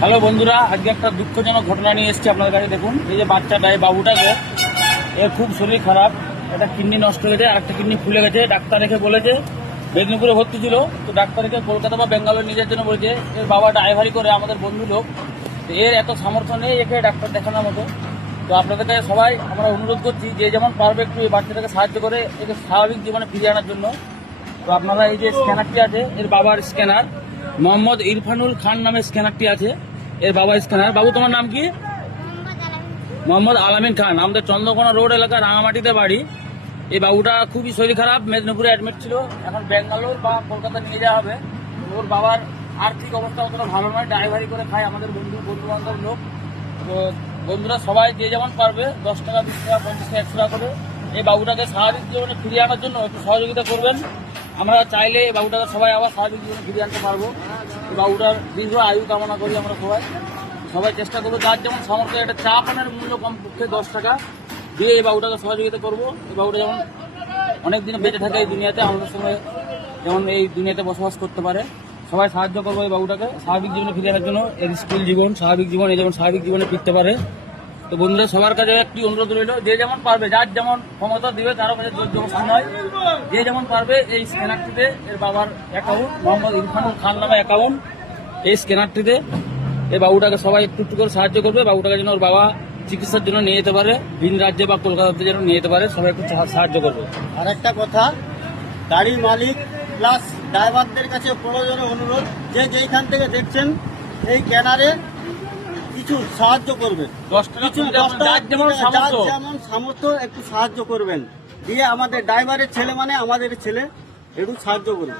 Hello বন্ধুরা, আজকে একটা দুঃখজনক ঘটনা নিয়ে এসেছি আপনাদের কাছে। দেখুন, এই যে বাচ্চাটা, এই বাবুটাকে, এর খুব শরীর খারাপ, একটা কিডনি নষ্ট হয়ে গেছে, আরেকটা কিডনি ফুলে গেছে। ডাক্তার রেখে বলেছে মেদিনীপুরে ভর্তি ছিল, তো ডাক্তার রেখে কলকাতা বা বেঙ্গালোর নিয়ে যাওয়ার জন্য বলেছে। এর বাবা ড্রাইভারি করে, আমাদের বন্ধু লোক, এর এত সামর্থ্য নেই একে ডাক্তার দেখানোর মতো। তো আপনাদের কাছে সবাই আমরা অনুরোধ করছি, যে যেমন পারবে একটু এই বাচ্চাটাকে সাহায্য করে একে স্বাভাবিক জীবনে ফিরিয়ে আনার জন্য। তো আপনারা এই যে স্ক্যানারটি আছে, এর বাবার স্ক্যানার, মোহাম্মদ ইরফানুল খান নামে স্ক্যানারটি আছে, এর বাবার স্ক্যানার। বাবু, তোমার নাম কি? মোহাম্মদ আলামিন খান, আমাদের চন্দ্রকোনা রোড এলাকা, রাঙামাটিতে বাড়ি। এই বাবুটা খুবই শরীর খারাপ, মেদিনীপুরে অ্যাডমিট ছিল, এখন ব্যাঙ্গালোর বা কলকাতা নিয়ে যাওয়া হবে। ওর বাবার আর্থিক অবস্থা অতটা ভালো নয়, ড্রাইভারি করে খায়, আমাদের বন্ধু বান্ধব লোক। তো বন্ধুরা সবাই যে যেমন পারবে 10 টাকা, 20 টাকা, 50 টাকা, 100 টাকা করে এই বাবুটাকে স্বাভাবিক জীবনে ফিরিয়ে আনার জন্য একটু সহযোগিতা করবেন। আমরা চাইলে এই বাবুটাকে সবাই আবার স্বাভাবিক জীবনে ফিরিয়ে আনতে পারবো। এই বাবুটার দীর্ঘ আয়ু কামনা করি আমরা সবাই চেষ্টা করবো, যার যেমন সামর্থ্য। একটা চা পানের মূল্য কমপক্ষে 10 টাকা দিয়ে এই বাবুটাকে সহযোগিতা করবো। এই বাবুটা যেমন অনেকদিন বেঁচে থাকে এই দুনিয়াতে, আমাদের সঙ্গে যেমন এই দুনিয়াতে বসবাস করতে পারে। সবাই সাহায্য করবো এই বাবুটাকে স্বাভাবিক জীবনে ফিরে আসার জন্য। এর স্কুল জীবন, স্বাভাবিক জীবন, এই যেমন স্বাভাবিক জীবনে ফিরতে পারে। তো বন্ধুরা সবার কাছে একটি অনুরোধ রইল, যে যেমন পারবে, যার যেমন ক্ষমতা দিবে, কারো কাছে জোর জবরদস্তি নয়, যে যেমন পারবে এই স্ক্যানারটিতে, এর বাবার অ্যাকাউন্ট, মোহাম্মদ ইরফানুল খান নামে অ্যাকাউন্ট, এই স্ক্যানারটিতে এই বাবুটাকে সবাই একটু একটু করে সাহায্য করবে। বাবুটাকে যেন ওর বাবা চিকিৎসার জন্য নিয়ে যেতে পারে, ভিন রাজ্যে বা কলকাতাতে যেন নিয়ে যেতে পারে, সবাই একটু সাহায্য করবে। আর একটা কথা, গাড়ি মালিক প্লাস ড্রাইভারদের কাছে প্রয়োজনে অনুরোধ, যে যেইখান থেকে দেখছেন এই ক্যানারে কিছু সাহায্য করবেন। 10 টাকা, যার যেমন সামর্থ্য, যেমন সামর্থ্য একটু সাহায্য করবেন, দিয়ে আমাদের ড্রাইভারের ছেলে মানে আমাদের ছেলে, একটু সাহায্য করবেন।